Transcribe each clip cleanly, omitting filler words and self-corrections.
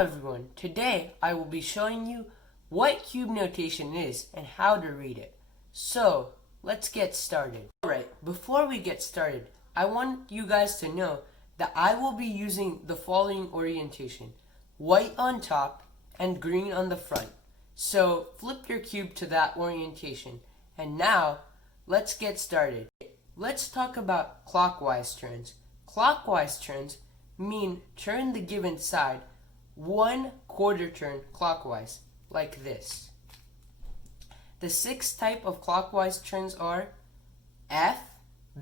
everyone, today I will be showing you what cube notation is and how to read it. So let's get started. Alright, before we get started, I want you guys to know that I will be using the following orientation: white on top and green on the front. So flip your cube to that orientation. And now let's get started. Let's talk about clockwise turns. Clockwise turns mean turn the given side 1/4 turn clockwise, like this. The 6 type of clockwise turns are F,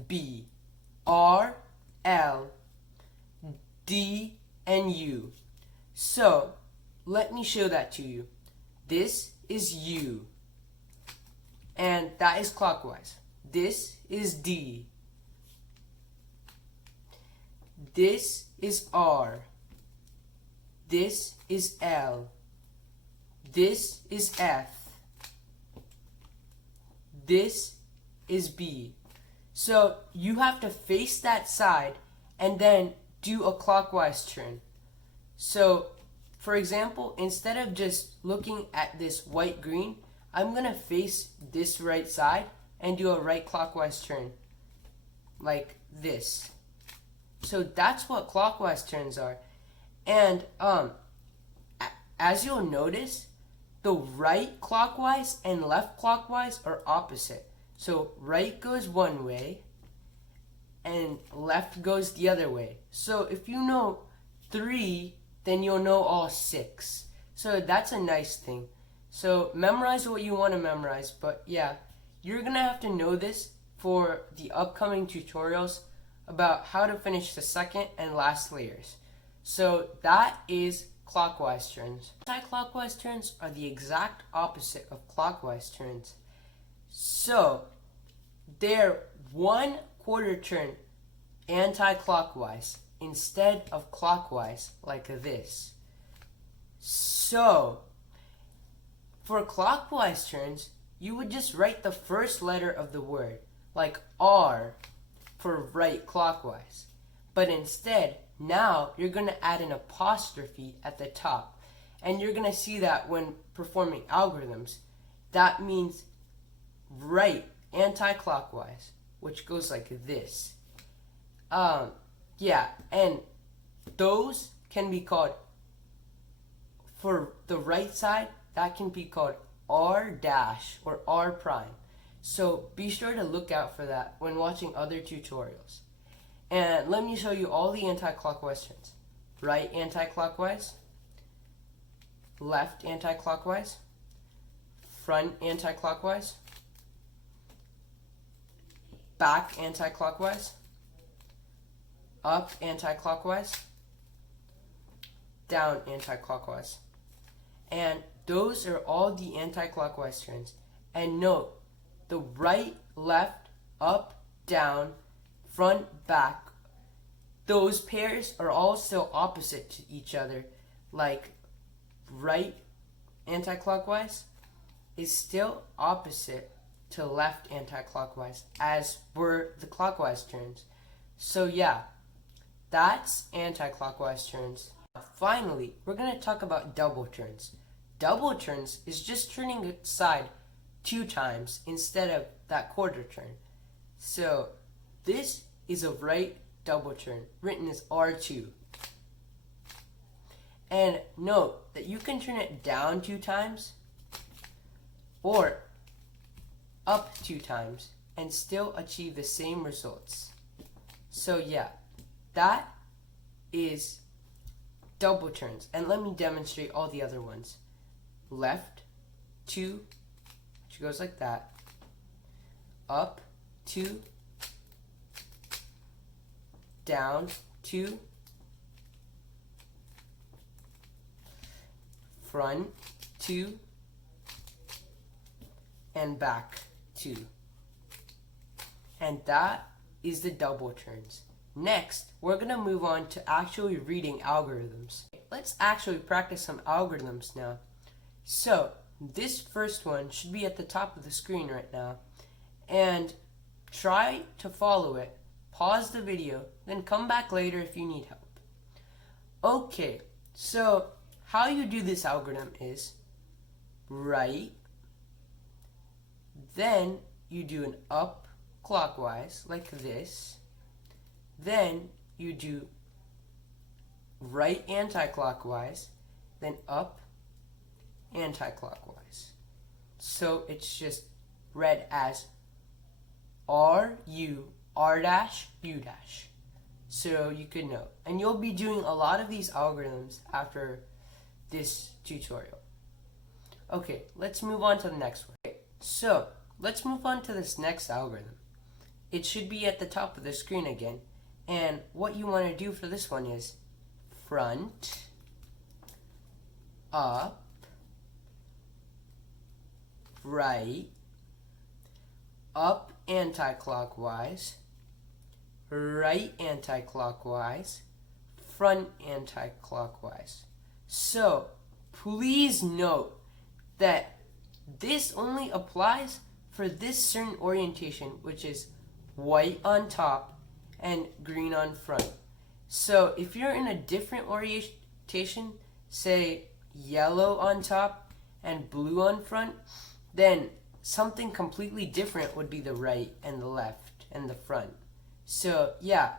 B, R, L, D, and U. So let me show that to you. This is U, and that is clockwise. This is D. This is R. This is L. This is F. This is B. So you have to face that side and then do a clockwise turn. So for example, instead of just looking at this white-green, I'm going to face this right side and do a right clockwise turn, like this. So that's what clockwise turns are. And as you'll notice, the right clockwise and left clockwise are opposite. So right goes one way and left goes the other way. So if you know 3, then you'll know all 6. So that's a nice thing. So memorize what you want to memorize, but yeah, you're gonna have to know this for the upcoming tutorials about how to finish the second and last layers. So that is clockwise turns. Anti-clockwise turns are the exact opposite of clockwise turns. So they're 1/4 turn anti-clockwise instead of clockwise, like this. So for clockwise turns, you would just write the first letter of the word, like R for right clockwise. But instead, now you're going to add an apostrophe at the top. And you're going to see that when performing algorithms. That means right anti-clockwise, which goes like this. Yeah, and those can be called, for the right side, that can be called R dash or R prime. So be sure to look out for that when watching other tutorials. And let me show you all the anti-clockwise turns. Right anti-clockwise, left anti-clockwise, front anti-clockwise, back anti-clockwise, up anti-clockwise, down anti-clockwise. And those are all the anti-clockwise turns. And note, the right, left, up, down, front, back, those pairs are all still opposite to each other. Like right anti-clockwise is still opposite to left anti-clockwise, as were the clockwise turns. So yeah, that's anti-clockwise turns. Finally, we're going to talk about double turns. Double turns is just turning a side 2 times instead of that 1/4 turn. So this is a right double turn, written as R2. And note that you can turn it down 2 times or up 2 times and still achieve the same results. So yeah, that is double turns. And let me demonstrate all the other ones. Left 2, which goes like that. Up 2, down 2, front 2, and back 2. And that is the double turns. Next, we're going to move on to actually reading algorithms. Let's actually practice some algorithms now. So this first one should be at the top of the screen right now. And try to follow it. Pause the video, then come back later if you need help. Okay, so how you do this algorithm is right, then you do an up clockwise like this, then you do right anti-clockwise, then up anti-clockwise. So it's just read as R-U, R-U-. So you could know. And you'll be doing a lot of these algorithms after this tutorial. Okay, let's move on to the next one. Okay, so let's move on to this next algorithm. It should be at the top of the screen again. And what you want to do for this one is front, up, right, up anti-clockwise, right anti-clockwise, front anti-clockwise. So please note that this only applies for this certain orientation, which is white on top and green on front. So if you're in a different orientation, say yellow on top and blue on front, then something completely different would be the right and the left and the front. So yeah,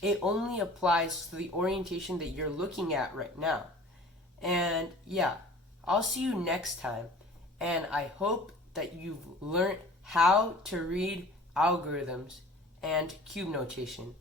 it only applies to the orientation that you're looking at right now. And yeah, I'll see you next time, and I hope that you've learned how to read algorithms and cube notation.